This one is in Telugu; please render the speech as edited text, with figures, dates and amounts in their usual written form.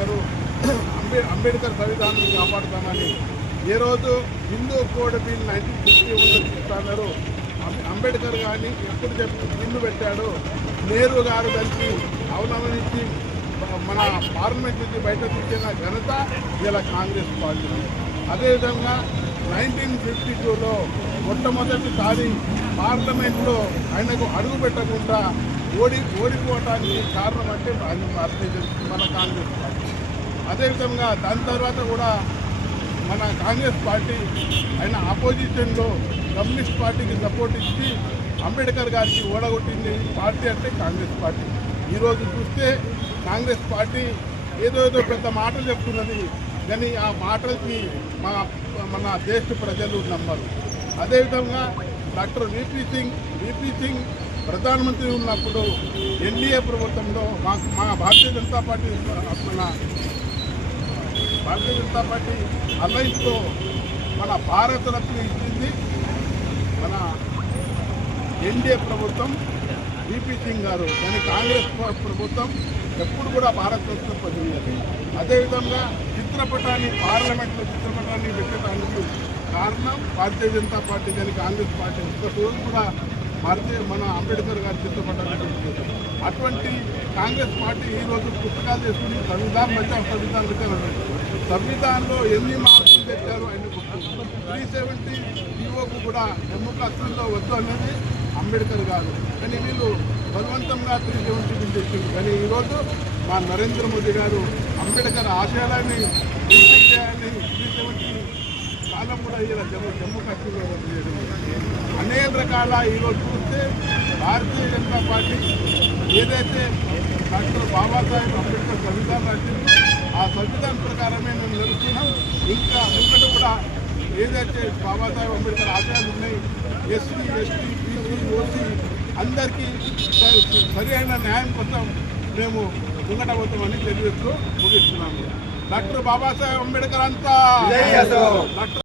చెప్తున్నారు అంబేద్కర్ సంవిధానం కాపాడుతామని. ఏ రోజు హిందూ కోడ్ బిల్ 1951 చెప్తున్నారు. అంబేద్కర్ కానీ ఎప్పుడు బిల్లు పెట్టాడు, నెహ్రూ గారు కలిసి అవనవనించి మన పార్లమెంట్ నుంచి బయట తెచ్చిన ఘనత ఇలా కాంగ్రెస్ పార్టీ. అదేవిధంగా 1952లో మొట్టమొదటిసారి పార్లమెంట్లో ఆయనకు అడుగు పెట్టకుండా ఓడిపోవటానికి కారణం అంటే మన కాంగ్రెస్ పార్టీ. అదేవిధంగా దాని తర్వాత కూడా మన కాంగ్రెస్ పార్టీ ఆయన ఆపోజిషన్లో కమ్యూనిస్ట్ పార్టీకి సపోర్ట్ ఇచ్చి అంబేద్కర్ గారికి ఓడగొట్టింది పార్టీ అంటే కాంగ్రెస్ పార్టీ. ఈరోజు చూస్తే కాంగ్రెస్ పార్టీ ఏదో పెద్ద మాటలు చెప్తున్నది, కానీ ఆ మాటలకి మన దేశ ప్రజలు నమ్మరు. అదేవిధంగా డాక్టర్ విపి సింగ్ ప్రధానమంత్రి ఉన్నప్పుడు ఎన్డీఏ ప్రభుత్వంలో మా భారతీయ జనతా పార్టీ అలయన్స్తో మన భారత రత్న ఇచ్చింది మన ఎన్డీఏ ప్రభుత్వం విపి సింగ్ గారు. కానీ కాంగ్రెస్ ప్రభుత్వం ఎప్పుడు కూడా భారత రత్న పొందింది. అదేవిధంగా పార్లమెంట్లో చిత్రపటాన్ని పెట్టడానికి కారణం భారతీయ జనతా పార్టీ, కానీ కాంగ్రెస్ పార్టీ ఒక్కరోజు కూడా మన అంబేద్కర్ గారి చిత్రపటాన్ని పెట్టారు. అటువంటి కాంగ్రెస్ పార్టీ ఈరోజు పుస్తకాలు చేసుకుని సంవిధానంలో ఎన్ని మార్పులు తెచ్చారు ఆయన 370 ఈవోకు కూడా జమ్మూ కాశ్మీర్లో వద్దు అనేది అంబేద్కర్ గారు. కానీ వీళ్ళు బలవంతంగా 370 బిల్ తెచ్చింది. కానీ ఈరోజు మా నరేంద్ర మోదీ గారు అంబేద్కర్ ఆశయాలని పూర్తి చేయాలని 370 కాలం కూడా ఇలా జమ్మూ కాశ్మీర్లో రద్దు చేయడం అనేక రకాల. ఈరోజు చూస్తే భారతీయ జనతా పార్టీ ఏదైతే డాక్టర్ బాబాసాహెబ్ అంబేద్కర్ సంవిధానం రాసిందో ఆ సంవిధానం ప్రకారమే మేము నిలుస్తున్నాం. ఇంకా ఇంకటి కూడా ఏదైతే బాబాసాహెబ్ అంబేద్కర్ ఆశయాలు ఉన్నాయి, ఎస్సీ ఎస్టీ బీసీ ఓసీ అందరికీ సరి అయిన న్యాయం కోసం మేము ముంగటవుతామని తెలియజేస్తూ ముగిస్తున్నాము. డాక్టర్ బాబాసాహెబ్ అంబేద్కర్ అంతా